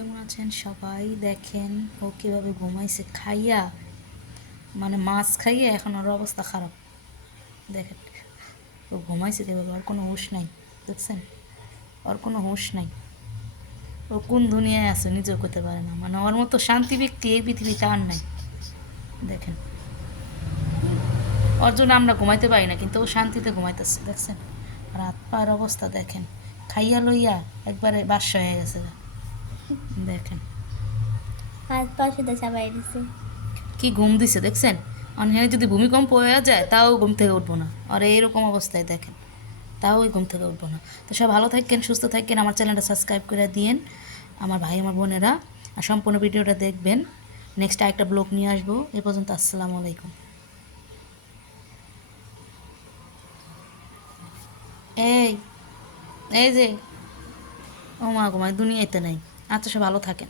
কেমন আছেন? সবাই দেখেন ও কীভাবে ঘুমাইছে। খাইয়া মানে মাছ খাইয়া এখন ওর অবস্থা খারাপ। দেখেন, ও ঘুমাইছে কীভাবে? ওর কোনো হুঁশ নাই, দেখছেন? ওর কোনো হুঁশ নাই। ও কোন দুনিয়ায় আছে নিজেও করতে পারে না। মানে ওর মতো শান্তি ব্যক্তি এই পৃথিবীতে আর নাই। দেখেন। ওর জন্য আমরা ঘুমাইতে পারি না, কিন্তু ও শান্তিতে ঘুমাইতেছে, দেখছেন? রাত পায়ের অবস্থা, দেখেন। খাইয়া লইয়া একবারে বাস হয়ে গেছে। দেখেন। হাত পা শুধু চাপাই দিছে। কি ঘুম দিছে দেখছেন? অনেক যদি ভূমিকম্প হয়ে যায় তাও ঘুম থেকে উঠবো না। আর এইরকম অবস্থায় দেখেন তাও ওই ঘুম থেকে উঠবো না। তো সব ভালো থাকেন সুস্থ থাকেন আমার চ্যানেলটা সাবস্ক্রাইব করে দিয়েন আমার ভাই আমার বোনেরা। আর সম্পূর্ণ ভিডিওটা দেখবেন। নেক্সট আরেকটা ব্লগ নিয়ে আসব। এ পর্যন্ত আসসালামু আলাইকুম। এই এই যে ও মা গো মা দুনিয়াতে নাই। আচ্ছা সব ভালো থাকেন।